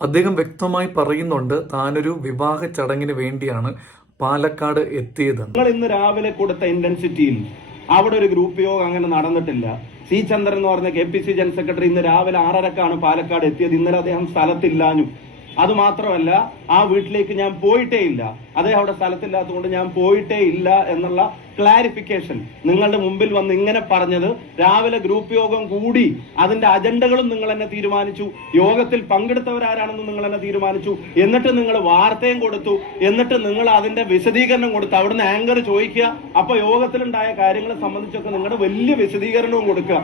അദ്ദേഹം വ്യക്തമായി പറയുന്നുണ്ട് താനൊരു വിവാഹ ചടങ്ങിന് വേണ്ടിയാണ് പാലക്കാട് എത്തിയത് നിങ്ങൾ ഇന്ന് രാവിലെ കൊടുത്ത ഇന്റൻസിറ്റിയിൽ അവിടെ ഒരു ഗ്രൂപ്പ് യോഗം അങ്ങനെ നടന്നിട്ടില്ല. സി ചന്ദ്രൻ എന്ന് പറഞ്ഞ K P C general secretary ഇന്ന് രാവിലെ ആറരക്കാണ് പാലക്കാട് എത്തിയത്. ഇന്നലെ അദ്ദേഹം സ്ഥലത്തില്ലാഞ്ഞു. അത് മാത്രമല്ല ആ വീട്ടിലേക്ക് ഞാൻ പോയിട്ടേ ഇല്ല. അദ്ദേഹം അവിടെ സ്ഥലത്തില്ലാത്തതുകൊണ്ട് ഞാൻ പോയിട്ടേ ഇല്ല എന്നുള്ള ക്ലാരിഫിക്കേഷൻ നിങ്ങളുടെ മുമ്പിൽ വന്ന് ഇങ്ങനെ പറഞ്ഞത് രാവിലെ ഗ്രൂപ്പ് യോഗം കൂടി അതിന്റെ അജണ്ടകളും നിങ്ങൾ എന്നെ തീരുമാനിച്ചു യോഗത്തിൽ പങ്കെടുത്തവരാരാണെന്ന് നിങ്ങൾ എന്നെ തീരുമാനിച്ചു എന്നിട്ട് നിങ്ങൾ വാർത്തയും കൊടുത്തു എന്നിട്ട് നിങ്ങൾ അതിന്റെ വിശദീകരണം കൊടുത്തു അവിടുന്ന് ആങ്കർ ചോദിക്കുക. അപ്പൊ യോഗത്തിലുണ്ടായ കാര്യങ്ങളെ സംബന്ധിച്ചൊക്കെ നിങ്ങളുടെ വലിയ വിശദീകരണവും കൊടുക്കുക.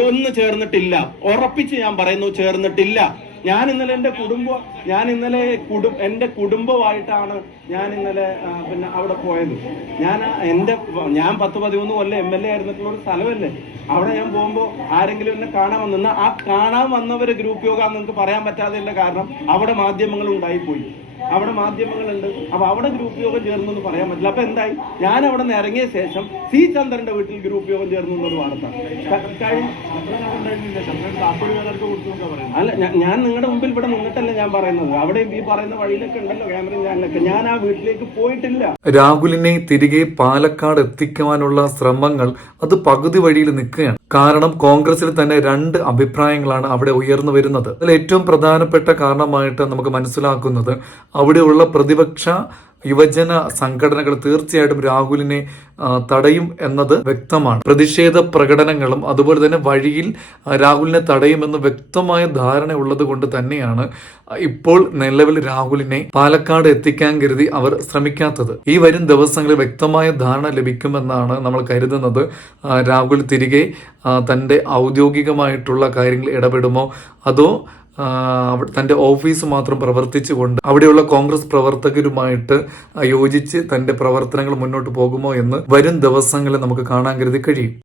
ഒന്ന് ചേർന്നിട്ടില്ല. ഉറപ്പിച്ച് ഞാൻ പറയുന്നു ചേർന്നിട്ടില്ല. ഞാൻ ഇന്നലെ എന്റെ കുടുംബം ഞാൻ ഇന്നലെ കുടും എന്റെ കുടുംബമായിട്ടാണ് ഞാൻ ഇന്നലെ പിന്നെ അവിടെ പോയത്. ഞാൻ എന്റെ ഞാൻ പത്ത് പതിമൂന്ന് കൊല്ലം എം എൽ എ ആയിരുന്നിട്ടുള്ള ഒരു സ്ഥലമല്ലേ? അവിടെ ഞാൻ പോകുമ്പോൾ ആരെങ്കിലും എന്നെ കാണാൻ വന്നു ആ കാണാൻ വന്നവര് ഗ്രൂപ്പ് യോഗ നിങ്ങൾക്ക് പറയാൻ പറ്റാതെ കാരണം അവിടെ മാധ്യമങ്ങൾ ഉണ്ടായിപ്പോയി. അവിടെ മാധ്യമങ്ങളുണ്ട്. അപ്പൊ അവിടെ ഗ്രൂപ്പ് യോഗം ചേർന്നു എന്ന് പറയാൻ പറ്റില്ല. അപ്പൊ എന്തായി? ഞാൻ അവിടെ നിന്ന് ഇറങ്ങിയ ശേഷം സി ചന്ദ്രന്റെ വീട്ടിൽ ഗ്രൂപ്പ് യോഗം ചേർന്നു എന്നൊരു വാർത്ത. അല്ല ഞാൻ നിങ്ങളുടെ മുമ്പിൽ ഇവിടെ നിന്നിട്ടല്ല ഞാൻ പറയുന്നത്. അവിടെ ഈ പറയുന്ന വഴിയിലൊക്കെ ഉണ്ടല്ലോ ക്യാമറയും ചാനലൊക്കെ. ഞാൻ ആ വീട്ടിലേക്ക് പോയിട്ടില്ല. രാഹുലിനെ തിരികെ പാലക്കാട് എത്തിക്കുവാനുള്ള ശ്രമങ്ങൾ അത് പകുതി വഴിയിൽ നിൽക്കുകയാണ്. കാരണം കോൺഗ്രസിൽ തന്നെ രണ്ട് അഭിപ്രായങ്ങളാണ് അവിടെ ഉയർന്നു വരുന്നത്. അതിൽ ഏറ്റവും പ്രധാനപ്പെട്ട കാരണമായിട്ട് നമുക്ക് മനസ്സിലാക്കുന്നത് അവിടെയുള്ള പ്രതിപക്ഷ യുവജന സംഘടനകൾ തീർച്ചയായിട്ടും രാഹുലിനെ തടയും എന്നത് വ്യക്തമാണ്. പ്രതിഷേധ പ്രകടനങ്ങളും അതുപോലെ തന്നെ വഴിയിൽ രാഹുലിനെ തടയുമെന്ന് വ്യക്തമായ ധാരണ ഉള്ളത് കൊണ്ട് തന്നെയാണ് ഇപ്പോൾ നിലവിൽ രാഹുലിനെ പാലക്കാട് എത്തിക്കാൻ കരുതി അവർ ശ്രമിക്കാത്തത്. ഈ വരും ദിവസങ്ങളിൽ വ്യക്തമായ ധാരണ ലഭിക്കുമെന്നാണ് നമ്മൾ കരുതുന്നത്. രാഹുൽ തിരികെ തന്റെ ഔദ്യോഗികമായിട്ടുള്ള കാര്യങ്ങൾ ഇടപെടുമോ? അതോ തന്റെ ഓഫീസ് മാത്രം പ്രവർത്തിച്ചുകൊണ്ട് അവിടെയുള്ള കോൺഗ്രസ് പ്രവർത്തകരുമായിട്ട് യോജിച്ച് തന്റെ പ്രവർത്തനങ്ങൾ മുന്നോട്ട് പോകുമോ എന്ന് വരും ദിവസങ്ങളിൽ നമുക്ക് കാണാൻ കരുതി കഴിയും.